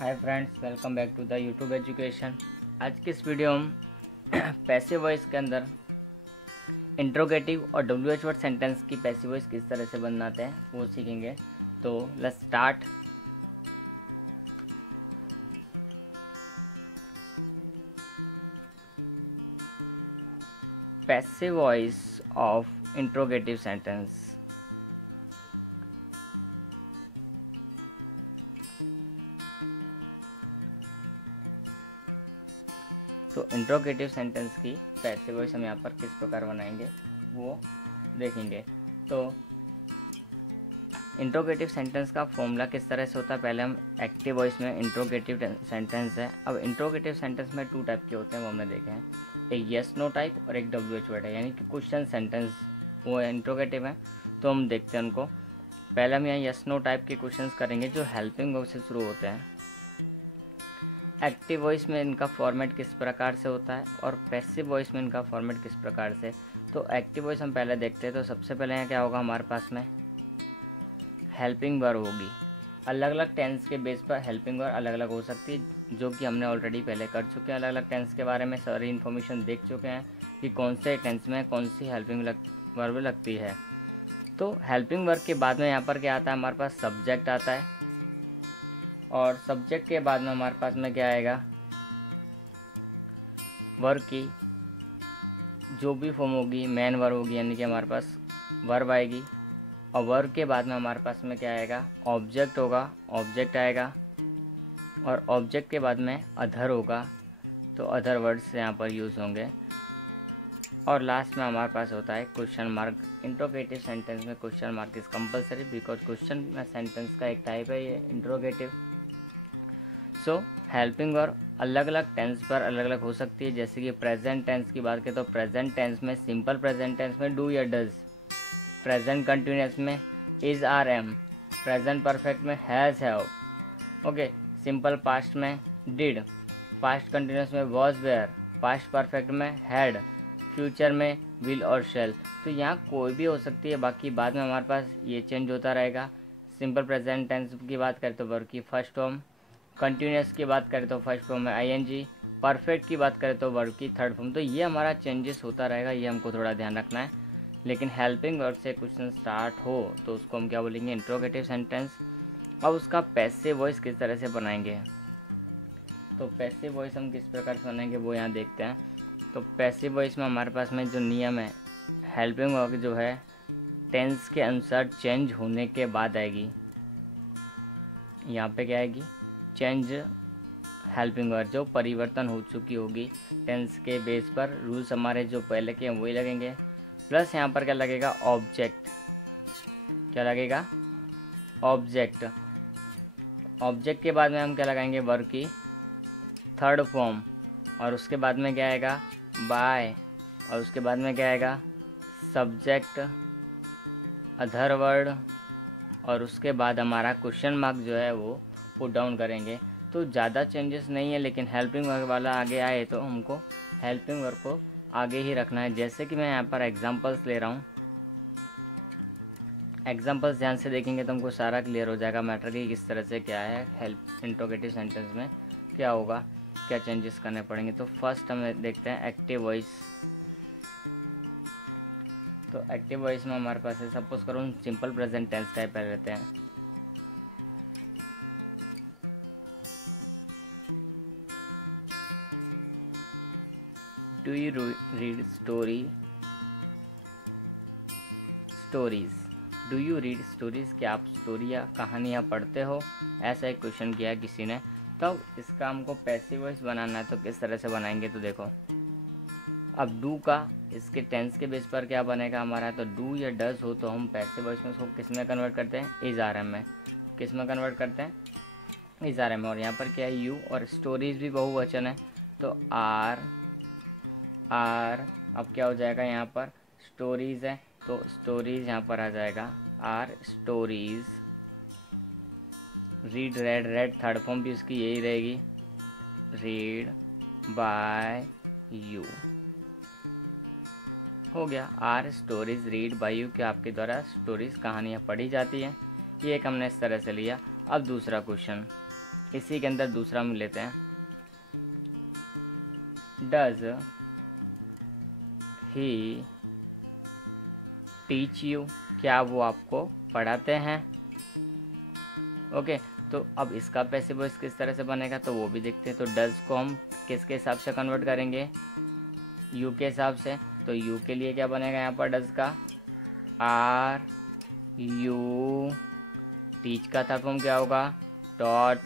Hi friends, welcome back to the YouTube education. आज की इस वीडियो हम पैसिव वॉइस के अंदर इंट्रोगेटिव और WH वर्ड सेंटेंस की पैसिव वॉइस किस तरह से बनाते हैं वो सीखेंगे। तो let's start. Passive voice of interrogative sentence. तो इंट्रोगेटिव सेंटेंस की पैसिव वॉइस हम यहाँ पर किस प्रकार बनाएंगे वो देखेंगे। तो इंट्रोगेटिव सेंटेंस का फॉर्मूला किस तरह से होता है, पहले हम एक्टिव वॉइस में इंट्रोगेटिव सेंटेंस है। अब इंट्रोगेटिव सेंटेंस में 2 टाइप के होते हैं, वो हमने देखे हैं। एक यस नो टाइप और एक WH वर्ड है, यानी कि क्वेश्चन सेंटेंस वो इंट्रोगेटिव है। तो हम देखते हैं उनको। पहले हम यहाँ यस नो टाइप के क्वेश्चंस करेंगे जो हेल्पिंग वर्ब से शुरू होते हैं। एक्टिव वॉइस में इनका फॉर्मेट किस प्रकार से होता है और पैसिव वॉइस में इनका फॉर्मेट किस प्रकार से। तो एक्टिव वॉइस हम पहले देखते हैं। तो सबसे पहले यहाँ क्या होगा, हमारे पास में हेल्पिंग वर्ब होगी। अलग अलग टेंस के बेस पर हेल्पिंग वर्ब अलग अलग हो सकती है, जो कि हमने ऑलरेडी पहले कर चुके हैं। अलग अलग टेंस के बारे में सारी इन्फॉर्मेशन देख चुके हैं कि कौन से टेंस में कौन सी हेल्पिंग वर्ब लगती है। तो हेल्पिंग वर्ब के बाद में यहाँ पर क्या आता है, हमारे पास सब्जेक्ट आता है। और सब्जेक्ट के बाद में हमारे पास में क्या आएगा, वर्ब की जो भी फॉर्म होगी मेन वर्ब होगी, यानी कि हमारे पास वर्ब आएगी। और वर्ब के बाद में हमारे पास में क्या आएगा, ऑब्जेक्ट होगा, ऑब्जेक्ट आएगा। और ऑब्जेक्ट के बाद में अदर होगा, तो अदर वर्ड्स यहाँ पर यूज़ होंगे। और लास्ट में हमारे पास होता है क्वेश्चन मार्क। इंट्रोगेटिव सेंटेंस में question mark is compulsory because question sentence का एक टाइप है ये इंट्रोगेटिव। सो हेल्पिंग वर्ब अलग अलग टेंस पर अलग अलग हो सकती है। जैसे कि प्रेजेंट टेंस की बात करें तो प्रेजेंट टेंस में सिंपल प्रेजेंट टेंस में डू या डज, प्रेजेंट कंटिन्यूअस में is are am, present perfect में has have, okay. Simple past में डिड, पास्ट कंटिन्यूअस में वॉज वेयर, पास्ट परफेक्ट में हैड, फ्यूचर में विल और शेल। तो यहाँ कोई भी हो सकती है, बाकी बाद में हमारे पास ये चेंज होता रहेगा। सिंपल प्रेजेंट टेंस की बात करें तो वर्ब की फर्स्ट फॉर्म, कंटिन्यूअस की बात करें तो फर्स्ट फॉर्म में ING, परफेक्ट की बात करें तो वर्ब की थर्ड फॉर्म। तो ये हमारा चेंजेस होता रहेगा, ये हमको थोड़ा ध्यान रखना है। लेकिन हेल्पिंग वर्ब से क्वेश्चन स्टार्ट हो तो उसको हम क्या बोलेंगे, इंट्रोगेटिव सेंटेंस। अब उसका पैसिव वॉइस किस तरह से बनाएंगे, तो पैसिव वॉइस हम किस प्रकार से बनाएंगे वो यहाँ देखते हैं। तो पैसिव वॉइस में हमारे पास में जो नियम है, हेल्पिंग वर्ब जो है टेंस के अनुसार चेंज होने के बाद आएगी। यहाँ पे क्या आएगी, चेंज हेल्पिंग वर्ब जो परिवर्तन हो चुकी होगी टेंस के बेस पर। रूल्स हमारे जो पहले के हैं वही लगेंगे। प्लस यहाँ पर क्या लगेगा, ऑब्जेक्ट। क्या लगेगा, ऑब्जेक्ट। ऑब्जेक्ट के बाद में हम क्या लगाएंगे, वर्ब की थर्ड फॉर्म। और उसके बाद में क्या आएगा, बाय। और उसके बाद में क्या आएगा, सब्जेक्ट, अदर वर्ड। और उसके बाद हमारा क्वेश्चन मार्क जो है वो पुट डाउन करेंगे। तो ज़्यादा चेंजेस नहीं है, लेकिन हेल्पिंग वर्ब वाला आगे आए तो हमको हेल्पिंग वर्ब को आगे ही रखना है। जैसे कि मैं यहाँ पर एग्जांपल्स ले रहा हूँ, एग्जांपल्स ध्यान से देखेंगे तो हमको सारा क्लियर हो जाएगा मैटर कि किस तरह से क्या है हेल्प इंट्रोगेटिव सेंटेंस में क्या होगा, क्या चेंजेस करने पड़ेंगे। तो फर्स्ट हम देखते हैं एक्टिव वॉइस। तो एक्टिव वॉइस में हमारे पास है, सपोज करो सिंपल प्रेजेंट टेंस टाइप पहले लेते हैं। Do you read stories, do you read stories, क्या आप स्टोरियाँ कहानियाँ पढ़ते हो, ऐसा एक क्वेश्चन किया किसी ने। तो इसका हमको पैसिव वॉइस बनाना है, तो किस तरह से बनाएंगे, तो देखो अब डू का इसके टेंस के बेस पर क्या बनेगा हमारा, तो डू या डज हो तो हम पैसिव वॉइस में उसको किस में कन्वर्ट करते हैं, इज आर एम में। किस में कन्वर्ट करते हैं, इज आर एम में। और यहाँ पर क्या है, यू। और स्टोरीज भी बहुवचन है तो आर। अब क्या हो जाएगा, यहाँ पर स्टोरीज है तो स्टोरीज यहाँ पर आ जाएगा, are stories. Read, read third form भी उसकी यही रहेगी, रीड बाय यू। हो गया, are stories read by you, कि आपके द्वारा स्टोरीज कहानियाँ पढ़ी जाती हैं। ये एक हमने इस तरह से लिया। अब दूसरा क्वेश्चन, इसी के अंदर दूसरा हम लेते हैं, डज ही टीच यू, क्या वो आपको पढ़ाते हैं। ओके, तो अब इसका पैसिव वॉइस किस तरह से बनेगा तो वो भी देखते हैं। तो डज को हम किसके हिसाब से कन्वर्ट करेंगे, यू के हिसाब से। तो यू के लिए क्या बनेगा यहाँ पर डज का, आर यू। टीच का थर्ड फॉर्म क्या होगा, टॉट।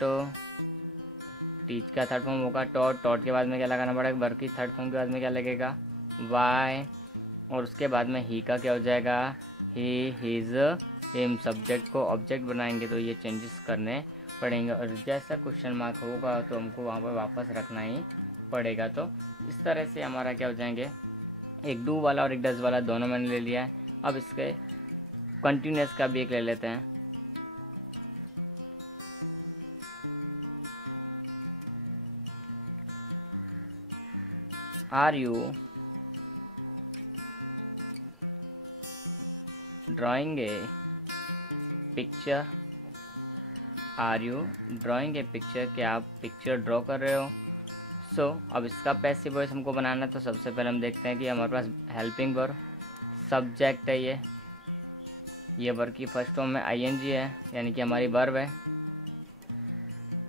टीच का थर्ड फॉर्म होगा टॉट। टॉट के बाद में क्या लगाना पड़ेगा, वर्क की थर्ड फॉर्म के बाद में क्या लगेगा, वाई। और उसके बाद में ही का क्या हो जाएगा, ही, हिज, हिम। सब्जेक्ट को ऑब्जेक्ट बनाएंगे तो ये चेंजेस करने पड़ेंगे, और जैसा क्वेश्चन मार्क होगा तो हमको वहाँ पर वापस रखना ही पड़ेगा। तो इस तरह से हमारा क्या हो जाएंगे, एक डू वाला और एक डज वाला दोनों मैंने ले लिया है। अब इसके कंटिन्यूस का भी एक ले लेते हैं। Are you drawing a picture, are you drawing a picture, क्या आप पिक्चर ड्रॉ कर रहे हो। सो अब इसका पैसिव वॉइस हमको बनाना है। तो सबसे पहले हम देखते हैं कि हमारे पास हेल्पिंग वर्ब, सब्जेक्ट है ये वर्ब की फर्स्ट फॉर्म में आईएनजी है, यानी कि हमारी वर्ब है,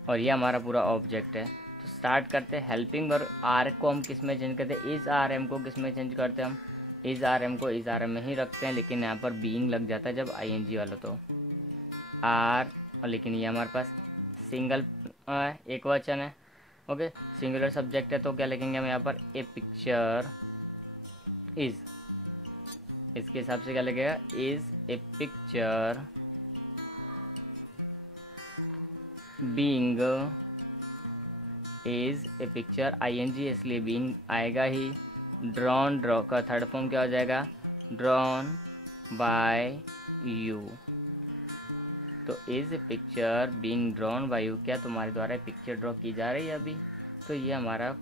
और ये हमारा पूरा ऑब्जेक्ट है। तो स्टार्ट करते हैं। हेल्पिंग वर्ब, आर को हम किस में चेंज करते हैं, इज आर एम को किस में चेंज करते हैं, हम इज आर एम को इज आर एम में ही रखते हैं, लेकिन यहाँ पर बीइंग लग जाता है जब आईएनजी वाला, तो आर। और लेकिन ये हमारे पास सिंगल एक वचन है। ओके, सिंगुलर सब्जेक्ट है, तो क्या लिखेंगे हम यहाँ पर, ए पिक्चर इज। इसके हिसाब से क्या लगेगा, is a picture being, is a picture ING, इसलिए बीइंग आएगा ही। ड्रॉन, ड्रॉ का थर्ड फॉर्म क्या हो जाएगा, ड्रॉन बाय यू। तो is a picture being drawn by you, क्या तुम्हारे द्वारा पिक्चर ड्रॉ की जा रही है अभी। तो ये हमारा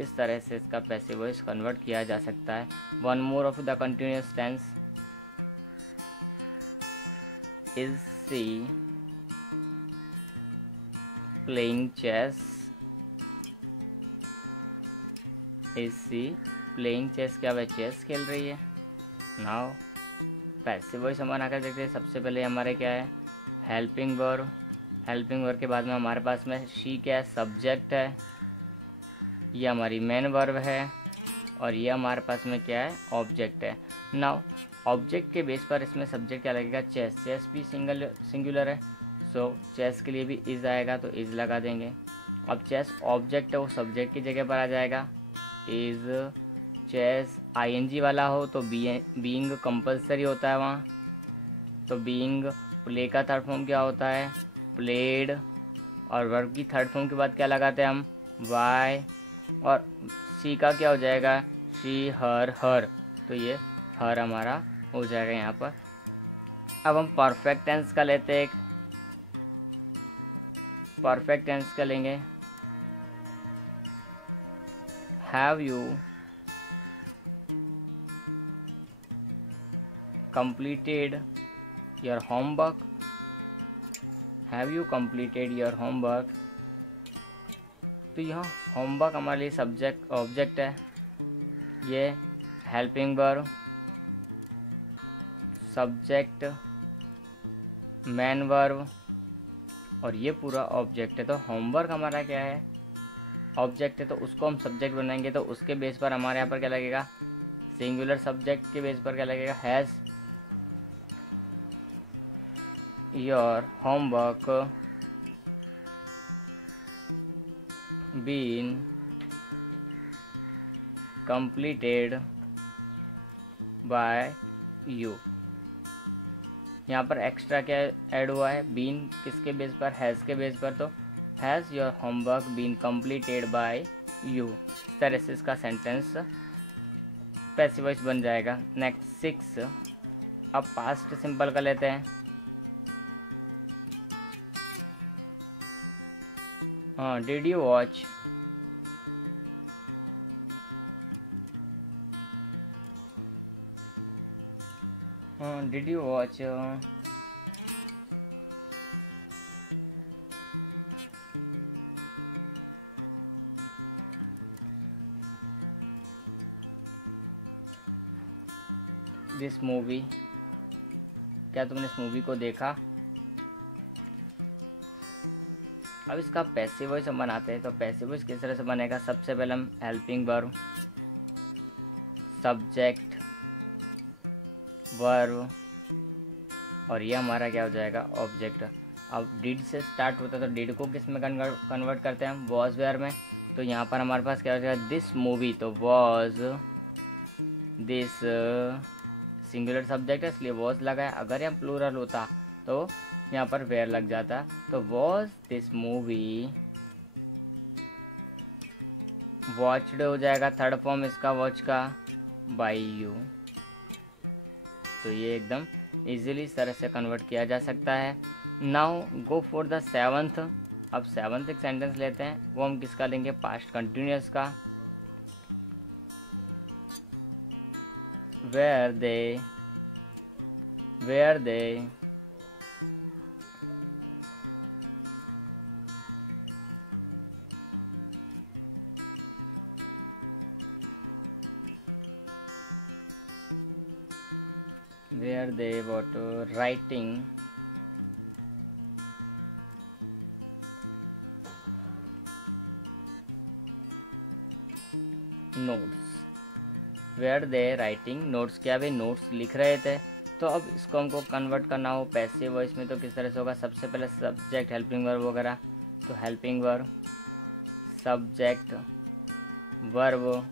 इस तरह से इसका पैसिव वॉइस कन्वर्ट किया जा सकता है। One more of the continuous tense, is she playing chess, is she playing chess, क्या वह चेस खेल रही है। नाउ पैसिव वॉइस हम बना कर देखते हैं। सबसे पहले हमारे क्या है, हेल्पिंग वर्ब। हेल्पिंग वर्ब के बाद में हमारे पास में शी क्या है, सब्जेक्ट है, ये हमारी मेन वर्ब है, और ये हमारे पास में क्या है, ऑब्जेक्ट है। नाउ ऑब्जेक्ट के बेस पर इसमें सब्जेक्ट क्या लगेगा, चेस। चेस भी सिंगुलर है, सो चेस के लिए भी इज आएगा, तो इज लगा देंगे। अब चेस ऑब्जेक्ट है, वो सब्जेक्ट की जगह पर आ जाएगा, इज चेस। आईएनजी वाला हो तो बीइंग कंपलसरी होता है वहाँ, तो बीइंग। प्ले का थर्ड फॉर्म क्या होता है, प्लेड। और वर्ब की थर्ड फॉर्म के बाद क्या लगाते हैं हम, वाई। और सी का क्या हो जाएगा, शी, हर, हर। तो ये हर हमारा हो जाएगा यहाँ पर। अब हम परफेक्ट टेंस का लेते हैं, परफेक्ट टेंस का लेंगे। Have you completed your homework, have you completed your homework। तो यहाँ होमवर्क हमारे लिए सब्जेक्ट ऑब्जेक्ट है, ये helping verb, subject, main verb, और ये पूरा ऑब्जेक्ट है। तो होमवर्क हमारा क्या है, ऑब्जेक्ट है, तो उसको हम सब्जेक्ट बनाएंगे, तो उसके बेस पर हमारे यहाँ पर क्या लगेगा, सिंगुलर सब्जेक्ट के बेस पर क्या लगेगा, has your homework been completed by you. यहाँ पर एक्स्ट्रा क्या ऐड हुआ है, बीन किसके बेस पर, हैज़ के बेस पर, तो has your homework been completed by you. इस तरह से इसका सेंटेंस पैसिव वॉइस बन जाएगा। नेक्स्ट 6, अब पास्ट सिंपल कर लेते हैं। हाँ, did you watch, did you watch this movie, क्या तुमने इस मूवी को देखा। अब इसका पैसिव वॉइस हम बनाते हैं। तो पैसिव वॉइस किस तरह से बनेगा, सबसे पहले हम हेल्पिंग वर्ब, सब्जेक्ट, वर्ब और ये हमारा क्या हो जाएगा, ऑब्जेक्ट। अब डिड से स्टार्ट होता है तो डिड को किस में कन्वर्ट करते हैं हम, वॉज वेयर में। तो यहाँ पर हमारे पास क्या हो जाएगा, दिस मूवी, तो वॉज, दिस सिंगुलर सब्जेक्ट है इसलिए वॉज लगा है। अगर यहाँ प्लूरल होता तो यहाँ पर वेयर लग जाता। तो वॉज दिस मूवी वॉच्ड हो जाएगा, थर्ड फॉर्म इसका वॉच का, बाय यू। तो ये एकदम इजीली इस तरह से कन्वर्ट किया जा सकता है। Now go for the seventh. अब सेवंथ एक सेंटेंस लेते हैं, वो हम किसका लेंगे, पास्ट कंटिन्यूअस का। Where they, where they, where they what writing notes, where they writing notes, क्या भाई नोट्स लिख रहे थे। तो अब इसको हमको कन्वर्ट करना हो पैसिव वॉइस में, तो किस तरह से होगा, सबसे पहले सब्जेक्ट हेल्पिंग वर्ब वगैरह। तो हेल्पिंग वर्ब, सब्जेक्ट, वर्ब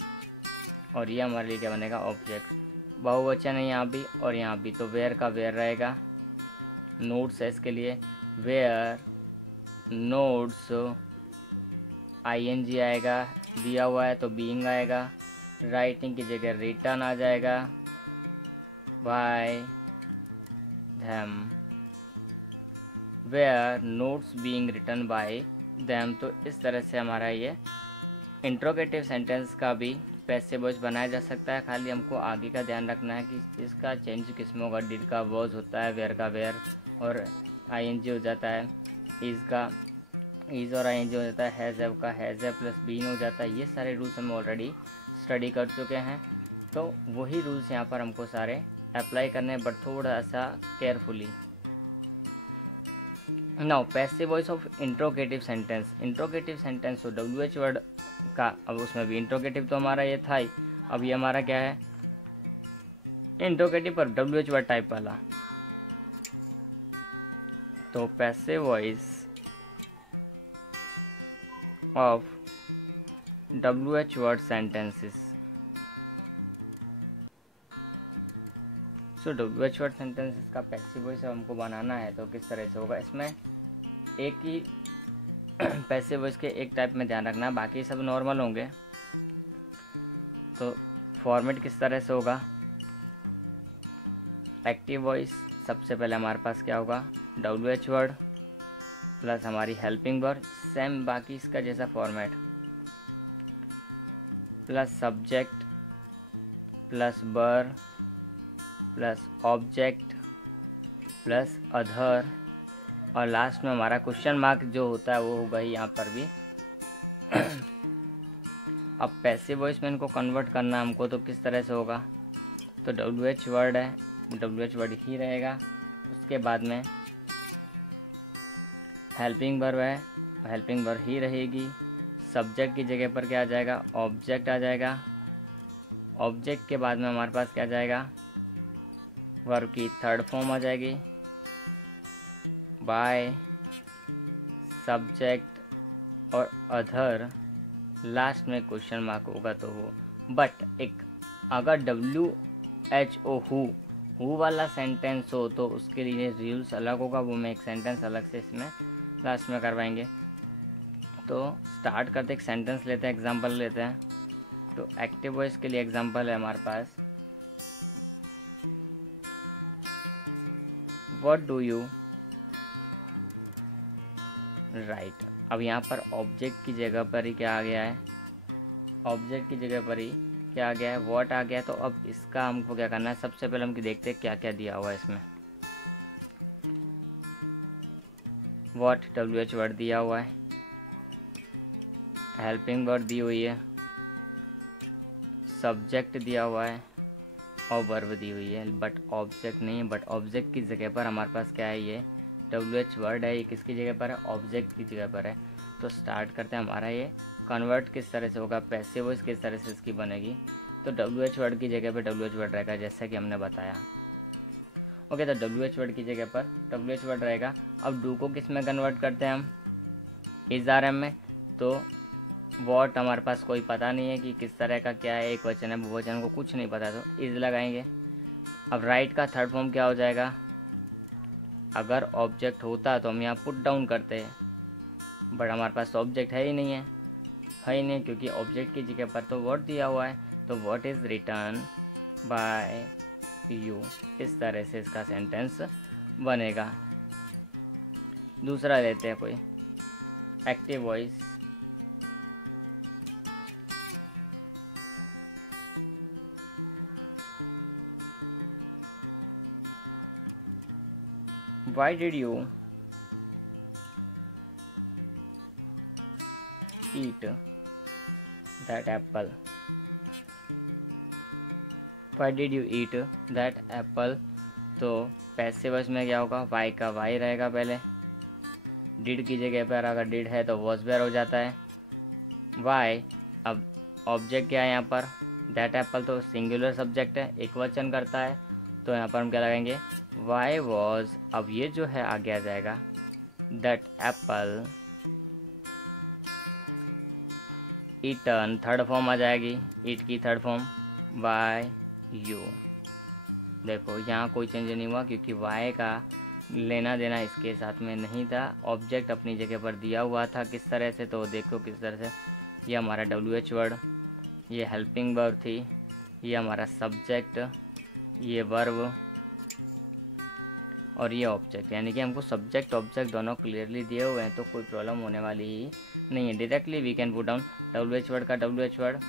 और ये हमारे लिए क्या बनेगा, ऑब्जेक्ट। बहुवचन है यहाँ भी और यहाँ भी, तो वेयर का वेयर रहेगा। नोट्स है इसके लिए, वेयर नोट्स, ING आएगा, दिया हुआ है तो बीइंग आएगा। राइटिंग की जगह रिटर्न आ जाएगा, by them, were notes being written by them. तो इस तरह से हमारा ये इंट्रोगेटिव सेंटेंस का भी पैसिव वॉइस बनाया जा सकता है। खाली हमको आगे का ध्यान रखना है कि इसका चेंज किस में होगा। डिड का वॉज होता है, वेयर का वेयर और ING हो जाता है, इज़ का इज़ और ING हो जाता है, हैज़ हैव का हैज़ हैव प्लस बीन हो जाता है। ये सारे रूल्स हम ऑलरेडी स्टडी कर चुके हैं, तो वही रूल्स यहाँ पर हमको सारे अप्लाई करने हैं, बट थोड़ा सा carefully. Now passive voice of interrogative sentence. Interrogative sentence तो WH वर्ड का, अब उसमें भी इंट्रोगेटिव तो हमारा ये था ही, अब ये हमारा क्या है, इंट्रोगेटिव पर WH वर्ड टाइप वाला। तो passive voice of WH word sentences. So WH word sentences का पैसिव वॉइस हमको बनाना है तो किस तरह से होगा, इसमें एक ही पैसिव वॉइस के एक टाइप में ध्यान रखना है, बाकी सब नॉर्मल होंगे। तो फॉर्मेट किस तरह से होगा, एक्टिव वॉइस, सबसे पहले हमारे पास क्या होगा, WH वर्ड प्लस हमारी हेल्पिंग वर्ड, सेम बाकी इसका जैसा format, plus subject plus verb plus object plus other और लास्ट में हमारा क्वेश्चन मार्क जो होता है वो होगा ही यहाँ पर भी। अब पैसिव वॉइस में इनको कन्वर्ट करना हमको, तो किस तरह से होगा, तो WH वर्ड है, WH वर्ड ही रहेगा। उसके बाद में हेल्पिंग वर्ब है, हेल्पिंग वर्ब ही रहेगी। सब्जेक्ट की जगह पर क्या आ जाएगा, ऑब्जेक्ट आ जाएगा। ऑब्जेक्ट के बाद में हमारे पास क्या आ जाएगा, वर्ब की थर्ड फॉर्म आ जाएगी, बाय, सब्जेक्ट और अदर, लास्ट में क्वेश्चन मार्क होगा तो वो। बट एक अगर WHO हु वाला सेंटेंस हो तो उसके लिए रूल्स अलग होगा, वो मैं एक सेंटेंस अलग से इसमें लास्ट में करवाएंगे। तो स्टार्ट करते एक सेंटेंस लेते हैं, एग्जांपल लेते हैं। तो एक्टिव वॉइस के लिए एग्जांपल है हमारे पास, व्हाट डू यू राइट। अब यहाँ पर ऑब्जेक्ट की जगह पर ही क्या आ गया है, ऑब्जेक्ट की जगह पर ही क्या आ गया है, व्हाट आ गया है। तो अब इसका हमको क्या करना है, सबसे पहले हम देखते हैं क्या क्या दिया हुआ है इसमें। व्हाट WH वर्ड दिया हुआ है, हेल्पिंग वर्ड दी हुई है, सब्जेक्ट दिया हुआ है, और वर्ब दी हुई है, बट ऑब्जेक्ट नहीं है। बट ऑब्जेक्ट की जगह पर हमारे पास क्या है, ये WH वर्ड है। ये किसकी जगह पर है, ऑब्जेक्ट की जगह पर है। तो स्टार्ट करते हैं। हमारा ये कन्वर्ट किस तरह से होगा, पैसिव वॉइस किस तरह से इसकी बनेगी। तो WH वर्ड की जगह पर WH वर्ड रहेगा, जैसा कि हमने बताया। ओके, तो WH वर्ड की जगह पर WH वर्ड रहेगा। अब डू को किस में कन्वर्ट करते हैं हम, इज आर एम में। तो वॉट हमारे पास कोई पता नहीं है कि किस तरह का क्या है, एक वचन है बहुवचन को कुछ नहीं पता, तो इज लगाएंगे। अब राइट का थर्ड फॉर्म क्या हो जाएगा, अगर ऑब्जेक्ट होता तो हम यहाँ पुट डाउन करते हैं, बट हमारे पास तो ऑब्जेक्ट है ही नहीं क्योंकि ऑब्जेक्ट की जगह पर तो वॉट दिया हुआ है। तो what is written by you, इस तरह से इसका सेंटेंस बनेगा। दूसरा लेते हैं कोई active voice. Why did you eat that apple? Why did you eat that apple? तो पैसिव वॉइस में क्या होगा, वाई का वाई रहेगा पहले। डिड की जगह पर अगर डिड है तो वॉज वेयर हो जाता है। वाई, अब ऑब्जेक्ट क्या है यहाँ पर, दैट एप्पल, तो सिंगुलर सब्जेक्ट है, एक वचन करता है। तो यहाँ पर हम क्या लगाएंगे, वाई वॉज। अब ये जो है आगे आ जाएगा, that apple eaten, third form आ जाएगी, ईट की थर्ड फॉर्म बाय यू। देखो यहाँ कोई चेंज नहीं हुआ क्योंकि वाई का लेना देना इसके साथ में नहीं था, ऑब्जेक्ट अपनी जगह पर दिया हुआ था। किस तरह से, तो देखो किस तरह से, ये हमारा WH वर्ड, ये हेल्पिंग वर्ब थी, ये हमारा सब्जेक्ट, ये वर्ब और ये ऑब्जेक्ट। यानी कि हमको सब्जेक्ट ऑब्जेक्ट दोनों क्लियरली दिए हुए हैं, तो कोई प्रॉब्लम होने वाली ही नहीं है। Directly we can put down WH word का WH वर्ड,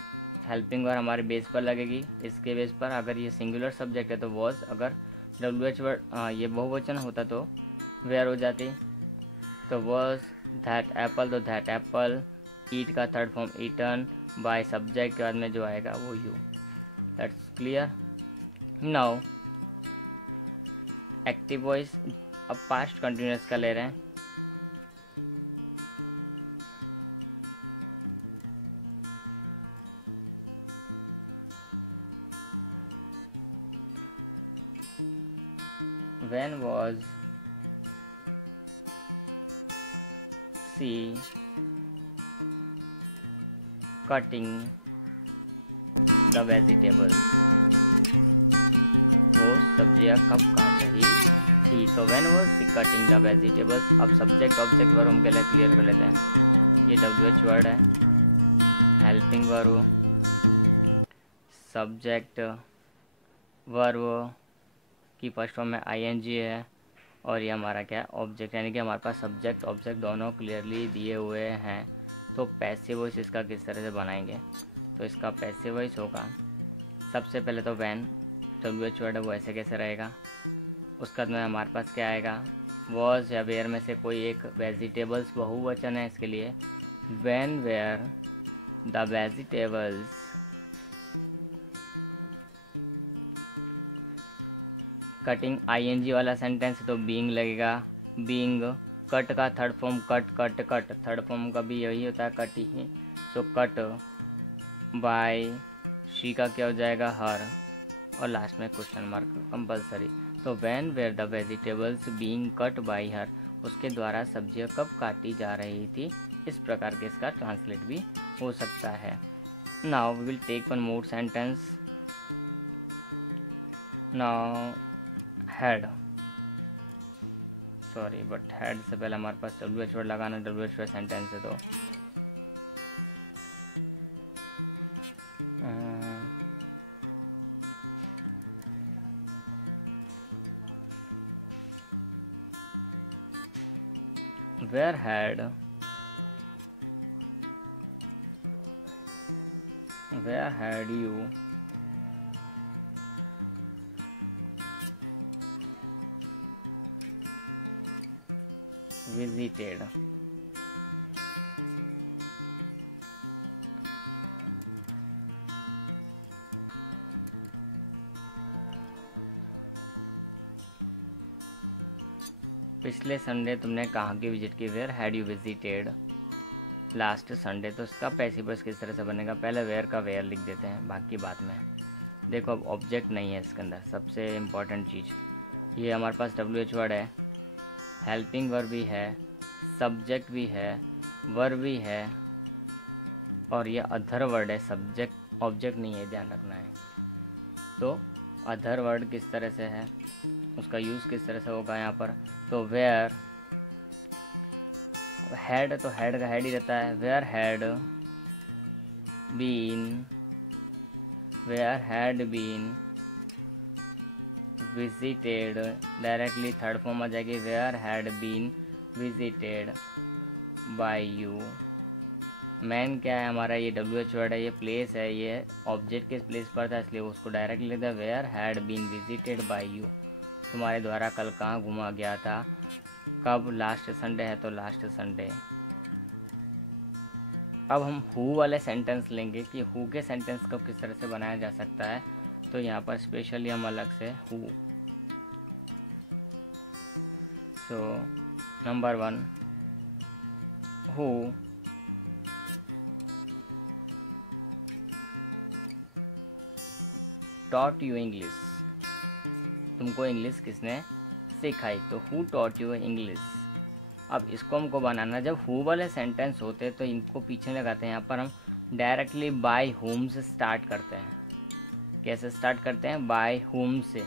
हेल्पिंग वर्ब हमारे बेस पर लगेगी, इसके बेस पर। अगर ये सिंगुलर सब्जेक्ट है तो वॉज, अगर WH वर्ड ये बहुवचन होता तो वेयर हो जाती। तो वॉज दैट एप्पल, तो दैट एप्पल, ईट का third form eaten, by subject के बाद में जो आएगा वो you. That's clear. Now active voice, अब पास्ट कंटिन्यूअस का ले रहे हैं। When was she cutting the vegetables? वो सब्जियां कब काट रही थी। तो when was she cutting the vegetables। अब सब्जेक्ट ऑब्जेक्ट वर्ब हम पहले क्लियर कर लेते हैं। ये WH वर्ड है, हेल्पिंग वर्ब, सब्जेक्ट वर्ब की फर्स्ट फॉर्म में ING है, और ये हमारा क्या है, ऑब्जेक्ट। यानी कि हमारे पास सब्जेक्ट ऑब्जेक्ट दोनों क्लियरली दिए हुए हैं। तो पैसिव वॉइस इसका किस तरह से बनाएंगे, तो इसका पैसिव वॉइस होगा, सबसे पहले तो वैन WH वर्ड है वो ऐसे कैसे रहेगा। उसके बाद में हमारे पास क्या आएगा, वॉज या वेयर में से कोई एक, वेजिटेबल्स बहुवचन है इसके लिए, when were the vegetables, cutting ING वाला सेंटेंस तो बीइंग लगेगा, बीइंग। कट का third form cut cut cut, third form का भी यही होता है, कट ही। सो कट बाय, शी का क्या हो जाएगा, हर, और लास्ट में क्वेश्चन मार्क कंपलसरी। तो when were the vegetables being cut by her, उसके द्वारा सब्जियां कब काटी जा रही थी। इस प्रकार के इसका ट्रांसलेट भी हो सकता है। Now we will take one more sentence. Now had, sorry but had से पहले हमारे पास WH वर्ड लगाना, WH वर्ड सेंटेंस है तो where had you visited। पिछले संडे तुमने कहाँ की विजिट की, where had you visited last Sunday. तो इसका पैसिव वॉइस किस तरह से बनेगा, पहले वेयर का वेयर लिख देते हैं, बाकी बाद में। देखो अब ऑब्जेक्ट नहीं है इसके अंदर, सबसे इम्पॉर्टेंट चीज़ ये हमारे पास WH वर्ड है, हेल्पिंग वर्ब भी है, सब्जेक्ट भी है, वर्ब भी है, और ये अदर वर्ड है, सब्जेक्ट ऑब्जेक्ट नहीं है, ध्यान रखना है। तो अदर वर्ड किस तरह से है, उसका यूज़ किस तरह से होगा यहाँ पर। तो वेयर हैड, तो हैड का हैड ही रहता है, were had been, were had been visited, directly third form आ जाएगी, were had been visited by you. मैन क्या है हमारा, ये WH वर्ड है, ये प्लेस है, ये ऑब्जेक्ट किस प्लेस पर था इसलिए उसको डायरेक्टली लिखा, where had been visited by you, तुम्हारे द्वारा कल कहाँ घूमा गया था, कब, लास्ट संडे है तो लास्ट संडे। अब हम हु वाले सेंटेंस लेंगे कि हु के सेंटेंस को किस तरह से बनाया जा सकता है। तो यहाँ पर स्पेशली हम अलग से who, so number 1 who taught you English, तुमको इंग्लिश किसने सिखाई, तो हु टॉट यू इंग्लिश। अब इसको हमको बनाना, जब हु वाले सेंटेंस होते हैं तो इनको पीछे लगाते हैं, यहाँ पर हम डायरेक्टली बाय हुम से स्टार्ट करते हैं। कैसे स्टार्ट करते हैं, बाय हुम से।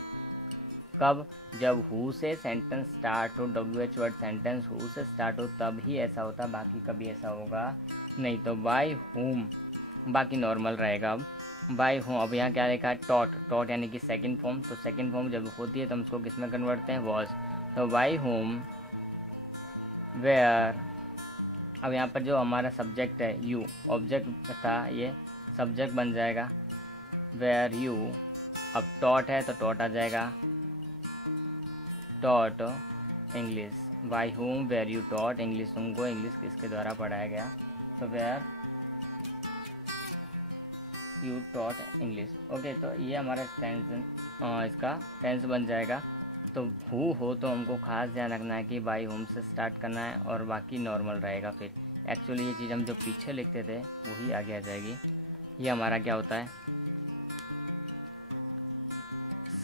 कब, जब हु से सेंटेंस स्टार्ट हो, WH वर्ड सेंटेंस हु से स्टार्ट हो तब ही ऐसा होता, बाकी कभी ऐसा होगा नहीं। तो बाय हुम, बाकी नॉर्मल रहेगा। अब बाय होम, अब यहाँ क्या लिखा है, टॉट, टॉट यानी कि सेकंड फॉर्म, तो सेकंड फॉर्म जब होती है तो हम उसको किस में कन्वर्ट करते हैं, वॉज। तो बाय होम वेयर, अब यहाँ पर जो हमारा सब्जेक्ट है यू, ऑब्जेक्ट था ये सब्जेक्ट बन जाएगा, वेयर यू। अब टॉट है तो टॉट आ जाएगा, taught English, by whom were you taught English, तुमको इंग्लिश किसके द्वारा पढ़ाया गया, तो were you taught English. Okay, तो ये हमारा टेंस, इसका टेंस बन जाएगा। तो हु हो तो हमको खास ध्यान रखना है कि बाई होम से स्टार्ट करना है और बाकी नॉर्मल रहेगा। फिर एक्चुअली ये चीज़ हम जो पीछे लिखते थे वही आगे आ जाएगी। ये हमारा क्या होता है,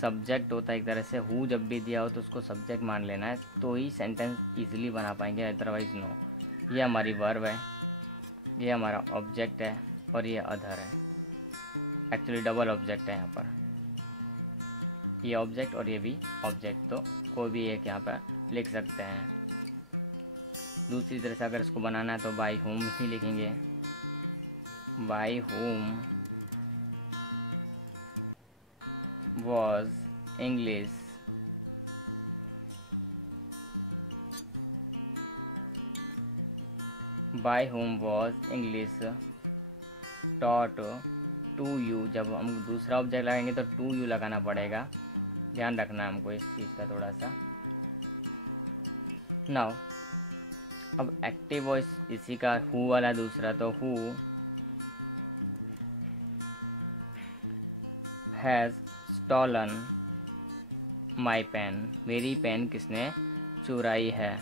सब्जेक्ट होता है एक तरह से। हु जब भी दिया हो तो उसको सब्जेक्ट मान लेना है, तो ही सेंटेंस इजीली बना पाएंगे, अदरवाइज नो। ये हमारी वर्ब है, ये हमारा ऑब्जेक्ट है और ये अदर है। एक्चुअली डबल ऑब्जेक्ट है यहाँ पर, ये ऑब्जेक्ट और ये भी ऑब्जेक्ट, तो कोई भी एक यहाँ पर लिख सकते हैं। दूसरी तरह से अगर इसको बनाना है तो बाई होम ही लिखेंगे, by home was English by whom was English taught to you। जब हम दूसरा ऑब्जेक्ट लगाएंगे तो to you लगाना पड़ेगा, ध्यान रखना है हमको इस चीज़ का थोड़ा सा। नाउ अब एक्टिव वॉइस इसी का हु वाला दूसरा, तो who has stolen my pen, मेरी पेन किसने चुराई है,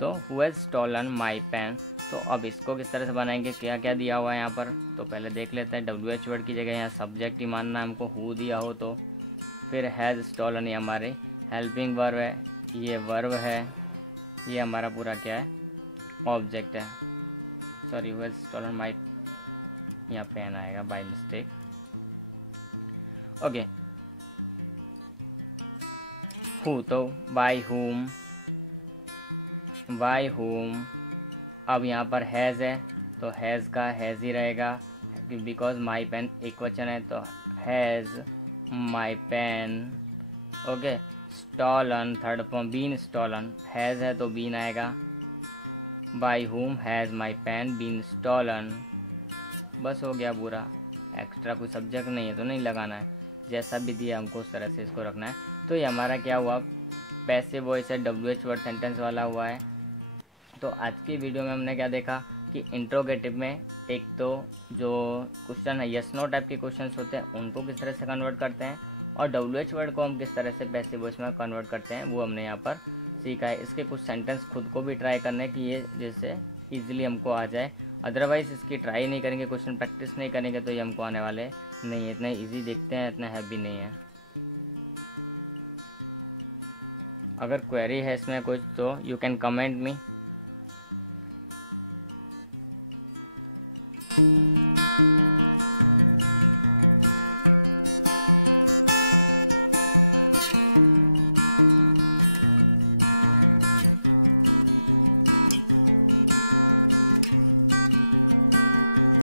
तो who has stolen my pen. तो अब इसको किस तरह से बनाएंगे, क्या क्या दिया हुआ है यहाँ पर, तो पहले देख लेते हैं। WH वर्ड की जगह यहाँ सब्जेक्ट ही मानना है हमको, हु दिया हो तो। फिर हैज़ स्टॉलन, ये हमारे हेल्पिंग वर्ब है, ये वर्ब है, ये हमारा पूरा क्या है, ऑब्जेक्ट है। सॉरी, हु हैज़ स्टॉलन माई, यहाँ पेन आएगा बाय मिस्टेक। ओके, हु तो बाय हुम, बाय हुम। अब यहाँ पर हैज़ है तो हैज़ का हैज़ ही रहेगा, बिकॉज माई पेन एक वचन है, तो has my pen. Okay, stolen third form, been stolen, has है तो बीन आएगा, by whom has my pen been stolen. बस हो गया पूरा, एक्स्ट्रा कोई सब्जेक्ट नहीं है तो नहीं लगाना है, जैसा भी दिया हमको उस तरह से इसको रखना है। तो ये हमारा क्या हुआ, पैसिव वॉइस है, WH वर्ड सेंटेंस वाला हुआ है। तो आज की वीडियो में हमने क्या देखा कि इंट्रोगेटिव में एक तो जो क्वेश्चन है यस नो टाइप के क्वेश्चंस होते हैं उनको किस तरह से कन्वर्ट करते हैं, और WH वर्ड को हम किस तरह से पैसिव वॉइस में कन्वर्ट करते हैं वो हमने यहाँ पर सीखा है। इसके कुछ सेंटेंस खुद को भी ट्राई करने की ये जैसे इजीली हमको आ जाए, अदरवाइज़ इसकी ट्राई नहीं करेंगे, क्वेश्चन प्रैक्टिस नहीं करेंगे तो ये हमको आने वाले नहीं है। इतना इजी देखते हैं, इतना हैवी नहीं है। अगर क्वेरी है इसमें कुछ तो यू कैन कमेंट मी।